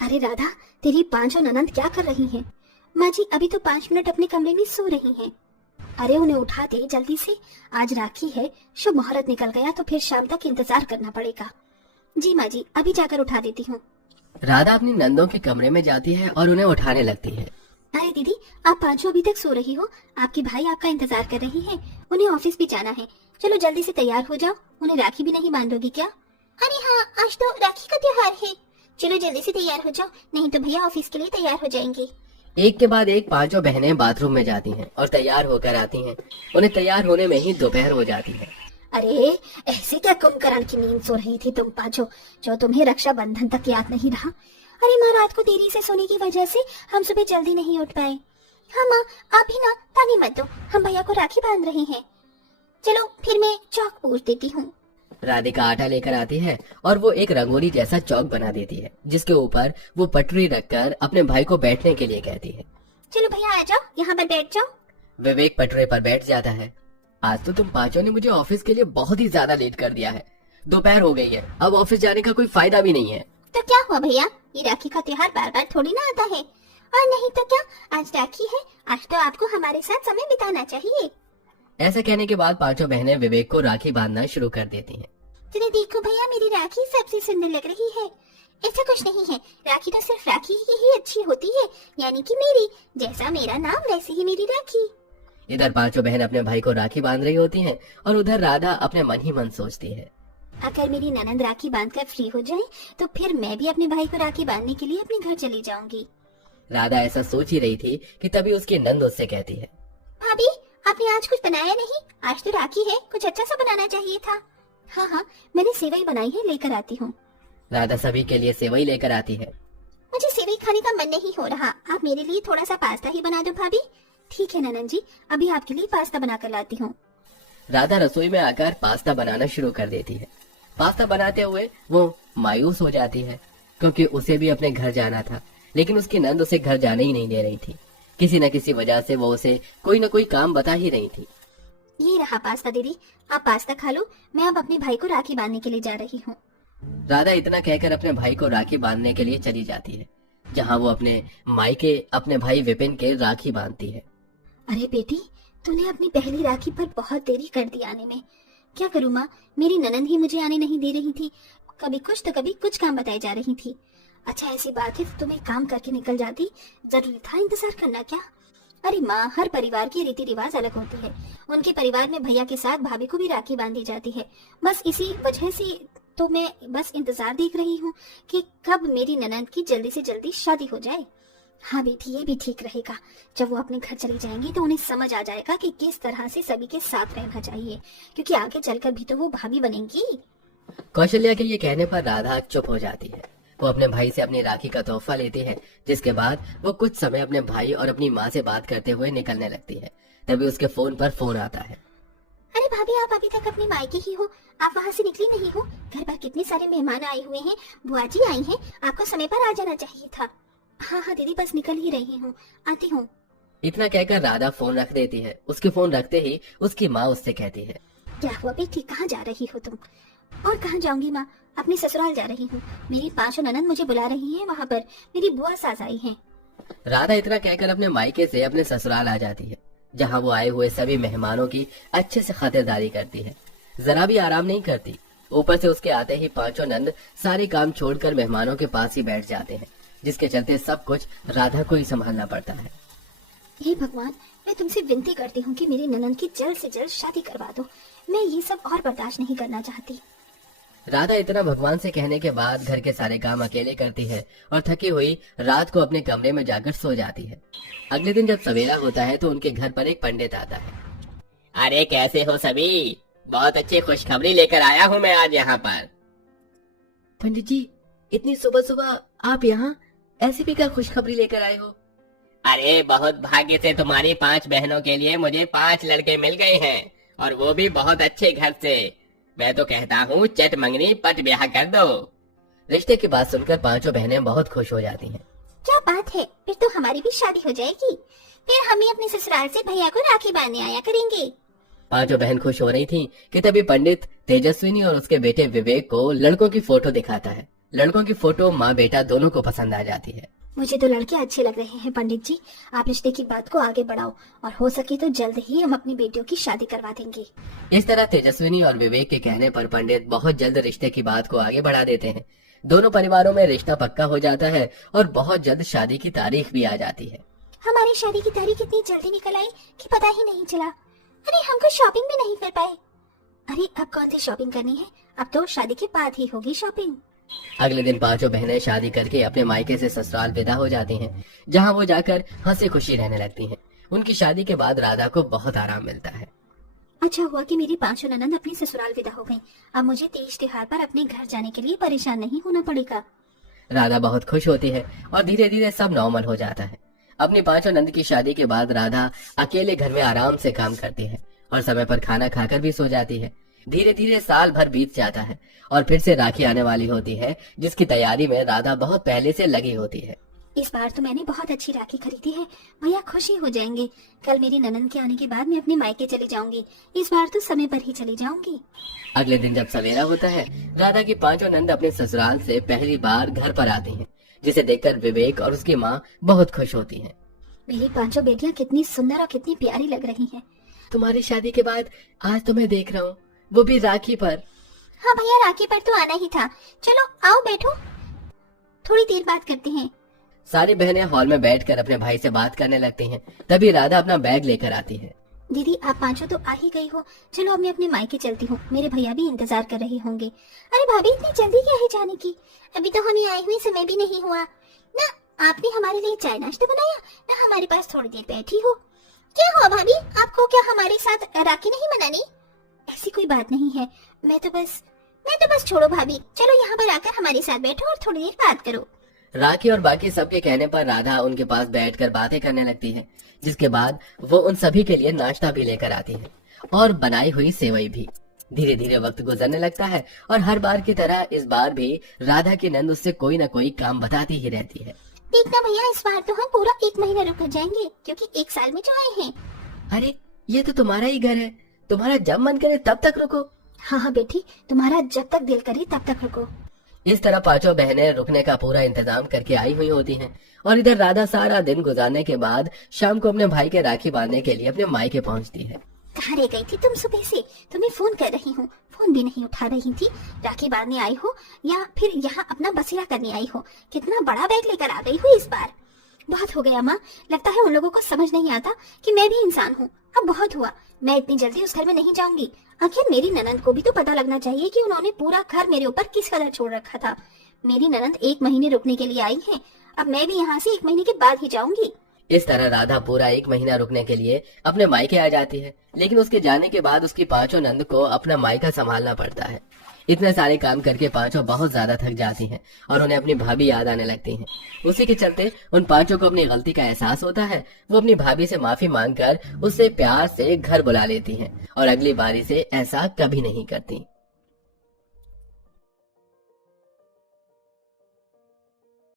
अरे राधा, तेरी पांचों ननंद क्या कर रही हैं? माँ जी अभी तो 5 मिनट अपने कमरे में सो रही हैं। अरे उन्हें उठा दे जल्दी से, आज राखी है, शुभ मुहूर्त निकल गया तो फिर शाम तक इंतजार करना पड़ेगा। जी माँ जी, अभी जाकर उठा देती हूँ। राधा अपनी नंदों के कमरे में जाती है और उन्हें उठाने लगती है। अरे दीदी, आप पांचों अभी तक सो रही हो? आपके भाई आपका इंतजार कर रही हैं, उन्हें ऑफिस भी जाना है। चलो जल्दी से तैयार हो जाओ। उन्हें राखी भी नहीं बांधोगी क्या? अरे हाँ, आज तो राखी का त्योहार है। चलो जल्दी से तैयार हो जाओ, नहीं तो भैया ऑफिस के लिए तैयार हो जाएंगे। एक के बाद एक पांचों बहनें बाथरूम में जाती हैं और तैयार होकर आती हैं। उन्हें तैयार होने में ही दोपहर हो जाती है। अरे ऐसे क्या कुंभकर्ण की नींद सो रही थी तुम पांचों, जो तुम्हें रक्षाबंधन तक याद नहीं रहा? अरे माँ, रात को देरी से सोने की वजह से हम सुबह जल्दी नहीं उठ पाए। हाँ माँ, आप भी ना तानी मत दो, हम भैया को राखी बांध रहे हैं। चलो फिर मैं चौक पूछ देती हूँ। राधिका आटा लेकर आती है और वो एक रंगोली जैसा चौक बना देती है, जिसके ऊपर वो पटरी रखकर अपने भाई को बैठने के लिए कहती है। चलो भैया आ जाओ, यहाँ पर बैठ जाओ। विवेक पटरे पर बैठ जाता है। आज तो तुम पांचों ने मुझे ऑफिस के लिए बहुत ही ज्यादा लेट कर दिया है। दोपहर हो गई है, अब ऑफिस जाने का कोई फायदा भी नहीं है। तो क्या हुआ भैया, ये राखी का त्योहार बार बार थोड़ी ना आता है। और नहीं तो क्या, आज राखी है, आज तो आपको हमारे साथ समय बिताना चाहिए। ऐसा कहने के बाद पांचों बहनें विवेक को राखी बांधना शुरू कर देती हैं। चलो देखो भैया, मेरी राखी सबसे सुंदर लग रही है। ऐसा कुछ नहीं है, राखी तो सिर्फ राखी ही अच्छी होती है, यानी कि मेरी, जैसा मेरा नाम वैसे ही मेरी राखी। इधर पांचों बहन अपने भाई को राखी बांध रही होती हैं और उधर राधा अपने मन ही मन सोचती है, अगर मेरी ननंद राखी बांधकर फ्री हो जाए तो फिर मैं भी अपने भाई को राखी बांधने के लिए अपने घर चली जाऊंगी। राधा ऐसा सोच ही रही थी कि तभी उसकी नंद उससे कहती है, भाभी आपने आज कुछ बनाया नहीं? आज तो राखी है, कुछ अच्छा सा बनाना चाहिए था। हाँ हाँ, मैंने सेवई बनाई है, लेकर आती हूँ। राधा सभी के लिए सेवई लेकर आती है। मुझे सेवई खाने का मन नहीं हो रहा, आप मेरे लिए थोड़ा सा पास्ता ही बना दो भाभी। ठीक है ननंद जी, अभी आपके लिए पास्ता बना कर लाती हूँ। राधा रसोई में आकर पास्ता बनाना शुरू कर देती है। पास्ता बनाते हुए वो मायूस हो जाती है, क्योंकि उसे भी अपने घर जाना था, लेकिन उसकी नंद उसे घर जाने ही नहीं दे रही थी। किसी न किसी वजह से वो उसे कोई न कोई काम बता ही रही थी। ये रहा पास्ता दीदी, आप पास्ता खा लो, मैं अब अपने भाई को राखी बांधने के लिए जा रही हूँ। राधा इतना कहकर अपने भाई को राखी बांधने के लिए चली जाती है, जहाँ वो अपने मायके अपने भाई विपिन के राखी बांधती है। अरे बेटी, तूने अपनी पहली राखी पर बहुत देरी कर दी आने में। क्या करूँ माँ, मेरी ननंद ही मुझे आने नहीं दे रही थी, कभी कुछ तो कभी कुछ काम बताई जा रही थी। अच्छा ऐसी बात है तो तुम एक काम करके निकल जाती, जरूरी था इंतजार करना क्या? अरे माँ, हर परिवार की रीति रिवाज अलग होती है। उनके परिवार में भैया के साथ भाभी को भी राखी बांधी जाती है, बस इसी वजह से तो मैं बस इंतजार देख रही हूँ कि कब मेरी ननंद की जल्दी से जल्दी शादी हो जाए। हाँ बेटी, ये भी ठीक रहेगा, जब वो अपने घर चली जाएंगी तो उन्हें समझ आ जाएगा कि किस तरह से सभी के साथ रहना चाहिए, क्योंकि आगे चलकर भी तो वो भाभी बनेंगी। कौशल्या के ये कहने पर राधा चुप हो जाती है। वो अपने भाई से अपनी राखी का तोहफा लेती है, जिसके बाद वो कुछ समय अपने भाई और अपनी माँ से बात करते हुए निकलने लगती है। तभी उसके फोन पर फोन आता है। अरे भाभी, आप अभी तक अपने मायके ही हो, आप वहाँ से निकली नहीं हो? घर पर कितने सारे मेहमान आए हुए हैं, बुआ जी आई हैं, आपको समय पर आ जाना चाहिए था। हाँ हाँ दीदी, बस निकल ही रही हूँ, आती हूँ। इतना कहकर राधा फोन रख देती है। उसके फोन रखते ही उसकी माँ उससे कहती है, क्या हुआ बेटी, कहाँ जा रही हो तुम? और कहाँ जाऊंगी माँ, अपने ससुराल जा रही हूँ। मेरी पांचों ननंद मुझे बुला रही हैं, वहाँ पर मेरी बुआ सास आई हैं। राधा इतना कहकर अपने मायके से अपने ससुराल आ जाती है, जहाँ वो आए हुए सभी मेहमानों की अच्छे से खातिरदारी करती है, जरा भी आराम नहीं करती। ऊपर से उसके आते ही पांचों नंद सारे काम छोड़कर मेहमानों के पास ही बैठ जाते हैं, जिसके चलते सब कुछ राधा को ही संभालना पड़ता है। हे भगवान, मैं तुमसे विनती करती हूँ कि मेरी ननंद की जल्द से जल्द शादी करवा दो, मैं ये सब और बर्दाश्त नहीं करना चाहती। राधा इतना भगवान से कहने के बाद घर के सारे काम अकेले करती है और थकी हुई रात को अपने कमरे में जाकर सो जाती है। अगले दिन जब सवेरा होता है तो उनके घर पर एक पंडित आता है। अरे कैसे हो सभी, बहुत अच्छी खुशखबरी लेकर आया हूँ मैं आज यहाँ पर। पंडित जी, इतनी सुबह सुबह आप यहाँ ऐसी भी क्या खुशखबरी लेकर आए हो? अरे बहुत भाग्य से तुम्हारी 5 बहनों के लिए मुझे 5 लड़के मिल गए हैं, और वो भी बहुत अच्छे घर से। मैं तो कहता हूँ चट मंगनी पट ब्याह कर दो। रिश्ते की बात सुनकर पांचों बहनें बहुत खुश हो जाती हैं। क्या बात है, फिर तो हमारी भी शादी हो जाएगी, फिर हम भी अपने ससुराल से भैया को राखी बांधने आया करेंगे। पांचों बहन खुश हो रही थी कि तभी पंडित तेजस्विनी और उसके बेटे विवेक को लड़कों की फोटो दिखाता है, लड़कों की फोटो माँ बेटा दोनों को पसंद आ जाती है। मुझे तो लड़के अच्छे लग रहे हैं पंडित जी, आप रिश्ते की बात को आगे बढ़ाओ और हो सके तो जल्द ही हम अपनी बेटियों की शादी करवा देंगे। इस तरह तेजस्विनी और विवेक के कहने पर पंडित बहुत जल्द रिश्ते की बात को आगे बढ़ा देते हैं। दोनों परिवारों में रिश्ता पक्का हो जाता है और बहुत जल्द शादी की तारीख भी आ जाती है। हमारी शादी की तारीख इतनी जल्दी निकल आई कि पता ही नहीं चला। अरे हम कुछ शॉपिंग भी नहीं कर पाए। अरे अब कौन सी शॉपिंग करनी है, अब तो शादी के बाद ही होगी शॉपिंग। अगले दिन पांचों बहनें शादी करके अपने मायके से ससुराल विदा हो जाती हैं, जहां वो जाकर हंसी खुशी रहने लगती हैं। उनकी शादी के बाद राधा को बहुत आराम मिलता है। अच्छा हुआ कि मेरी पांचों ननद अपनी ससुराल विदा हो गईं। अब मुझे तीज त्योहार पर अपने घर जाने के लिए परेशान नहीं होना पड़ेगा। राधा बहुत खुश होती है और धीरे धीरे सब नॉर्मल हो जाता है। अपनी पांचों नंद की शादी के बाद राधा अकेले घर में आराम से काम करती है और समय पर खाना खाकर भी सो जाती है। धीरे धीरे साल भर बीत जाता है और फिर से राखी आने वाली होती है, जिसकी तैयारी में राधा बहुत पहले से लगी होती है। इस बार तो मैंने बहुत अच्छी राखी खरीदी है, भैया खुशी हो जाएंगे। कल मेरी ननद के आने के बाद मैं अपने मायके चली जाऊंगी। इस बार तो समय पर ही चली जाऊंगी। अगले दिन जब सवेरा होता है, राधा की पांचों नंद अपने ससुराल से पहली बार घर पर आती हैं, जिसे देखकर विवेक और उसकी माँ बहुत खुश होती हैं। मेरी पांचों बेटियां कितनी सुंदर और कितनी प्यारी लग रही हैं। तुम्हारी शादी के बाद आज तो मैं देख रहा हूँ, वो भी राखी पर। हाँ भैया, राखी पर तो आना ही था। चलो आओ बैठो, थोड़ी देर बात करते हैं। सारी बहनें हॉल में बैठकर अपने भाई से बात करने लगती हैं। तभी राधा अपना बैग लेकर आती है। दीदी आप पांचों तो आ ही गई हो, चलो अब मैं अपने मायके चलती हूँ, मेरे भैया भी इंतजार कर रहे होंगे। अरे भाभी इतनी जल्दी क्या है जाने की, अभी तो हमें आए हुए समय भी नहीं हुआ ना। आपने हमारे लिए चाय नाश्ता बनाया ना, हमारे पास थोड़ी देर बैठी हो। क्या हुआ भाभी, आपको क्या हमारे साथ राखी नहीं मनानी? ऐसी कोई बात नहीं है, मैं तो बस छोड़ो भाभी, चलो यहाँ पर आकर हमारे साथ बैठो और थोड़ी देर बात करो। राखी और बाकी सबके कहने पर राधा उनके पास बैठकर बातें करने लगती है, जिसके बाद वो उन सभी के लिए नाश्ता भी लेकर आती है और बनाई हुई सेवई भी। धीरे धीरे वक्त गुजरने लगता है और हर बार की तरह इस बार भी राधा की नंद उससे कोई न कोई काम बताती ही रहती है। देखना भैया, इस बार तो हम पूरा 1 महीना रुक जाएंगे, क्योंकि 1 साल में जो आए हैं। अरे ये तो तुम्हारा ही घर है, तुम्हारा जब मन करे तब तक रुको। हाँ हाँ बेटी, तुम्हारा जब तक दिल करे तब तक रुको। इस तरह पांचों बहनें रुकने का पूरा इंतजाम करके आई हुई होती हैं और इधर राधा सारा दिन गुजारने के बाद शाम को अपने भाई के राखी बांधने के लिए अपने मायके पहुंचती है। कहाँ रह गई थी तुम सुबह से? तुम्हें फोन कर रही हूँ, फोन भी नहीं उठा रही थी। राखी बांधने आई हो या फिर यहाँ अपना बसेरा करने आई हो? कितना बड़ा बैग लेकर आ गई हो इस बार। बहुत हो गया माँ, लगता है उन लोगों को समझ नहीं आता कि मैं भी इंसान हूँ। अब बहुत हुआ, मैं इतनी जल्दी उस घर में नहीं जाऊंगी। आखिर मेरी ननद को भी तो पता लगना चाहिए कि उन्होंने पूरा घर मेरे ऊपर किस कदर छोड़ रखा था। मेरी ननद 1 महीने रुकने के लिए आई है, अब मैं भी यहाँ से 1 महीने के बाद ही जाऊंगी। इस तरह राधा पूरा 1 महीना रुकने के लिए अपने मायके आ जाती है, लेकिन उसके जाने के बाद उसकी पांचों नंद को अपना मायका संभालना पड़ता है। इतने सारे काम करके पांचों बहुत ज्यादा थक जाती हैं और उन्हें अपनी भाभी याद आने लगती हैं। उसी के चलते उन पांचों को अपनी गलती का एहसास होता है। वो अपनी भाभी से माफी मांगकर उससे प्यार से घर बुला लेती हैं और अगली बारी से ऐसा कभी नहीं करती।